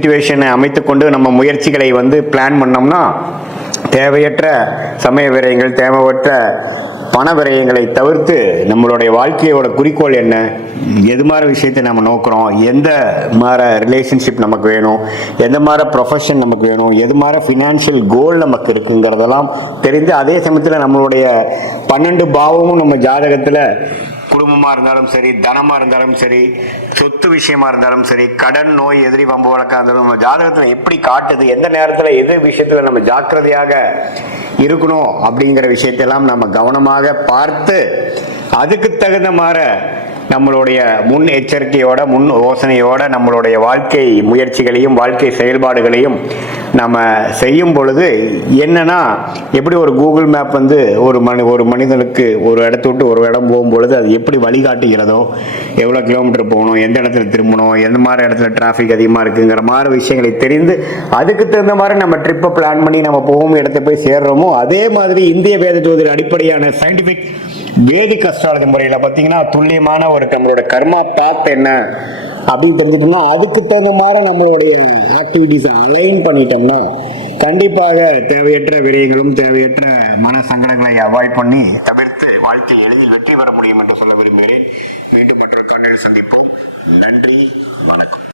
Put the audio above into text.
சிச்சுவேஷனை அமைத்துக்கொண்டு நம்ம முயற்சிகளை பிளான் பண்ணோம்னா தேவையற்ற சமய விரயங்கள், தேவையற்ற பண விரயங்களை தவிர்த்து நம்மளுடைய வாழ்க்கையோட குறிக்கோள் என்ன, எது மாதிரி விஷயத்தை நம்ம நோக்கிறோம், எந்த மாதிரி ரிலேஷன்ஷிப் நமக்கு வேணும், எந்த மாதிரி ப்ரொஃபஷன் நமக்கு வேணும், எது மாதிரி ஃபினான்ஷியல் கோல் நமக்கு இருக்குங்கிறதெல்லாம் தெரிந்து, அதே சமயத்தில் நம்மளுடைய 12 பாவமும் நம்ம ஜாதகத்தில் குடும்பமாக இருந்தாலும் சரி, தனமாக இருந்தாலும் சரி, சொத்து விஷயமா இருந்தாலும் சரி, கடன், நோய், எதிரி, வம்பு வழக்கா இருந்தாலும் நம்ம ஜாதகத்தில் எப்படி காட்டுது, எந்த நேரத்தில் எது விஷயத்தில் நம்ம ஜாக்கிரதையாக இருக்கணும் அப்படிங்கிற விஷயத்தெல்லாம் நம்ம கவனமாக பார்த்து அதுக்கு தகுந்த மாதிரி நம்மளுடைய முன் எச்சரிக்கையோட, முன் யோசனையோட நம்மளுடைய வாழ்க்கை முயற்சிகளையும் வாழ்க்கை செயல்பாடுகளையும் நம்ம செய்யும் பொழுது என்னன்னா, எப்படி ஒரு கூகுள் மேப் ஒரு மனிதனுக்கு ஒரு இடத்த விட்டு ஒரு இடம் போகும்பொழுது அது எப்படி வழிகாட்டுகிறதோ, எவ்வளோ கிலோமீட்டர் போகணும், எந்த இடத்துல திரும்பணும், எந்த மாதிரி இடத்துல டிராஃபிக் அதிகமாக இருக்குங்கிற மாதிரி விஷயங்களை தெரிந்து அதுக்கு தகுந்த மாதிரி நம்ம ட்ரிப்பை பிளான் பண்ணி நம்ம போகும் இடத்த போய் சேர்றோமோ, அதே மாதிரி இந்திய வேத ஜோதிட அடிப்படையான சயின்டிஃபிக் வேதிக் அஸ்ட்ராலஜி முறையில் பார்த்தீங்கன்னா துல்லியமான ஒரு நம்மளோட கர்மா பாத் என்ன அப்படின்னு தெரிஞ்சுட்டோம்னா அதுக்கு தகுந்த மாதிரி நம்மளுடைய ஆக்டிவிட்டிஸை அலைன் பண்ணிட்டோம்னா கண்டிப்பாக தேவையற்ற விரயங்களும் தேவையற்ற மன சங்கடங்களை அவாய்ட் பண்ணி தவிர்த்து வாழ்க்கையில் எளிதில் வெற்றி பெற முடியும் என்று சொல்ல விரும்புகிறேன். மீண்டும் மற்றொரு காணொளியில் சந்திப்போம். நன்றி, வணக்கம்.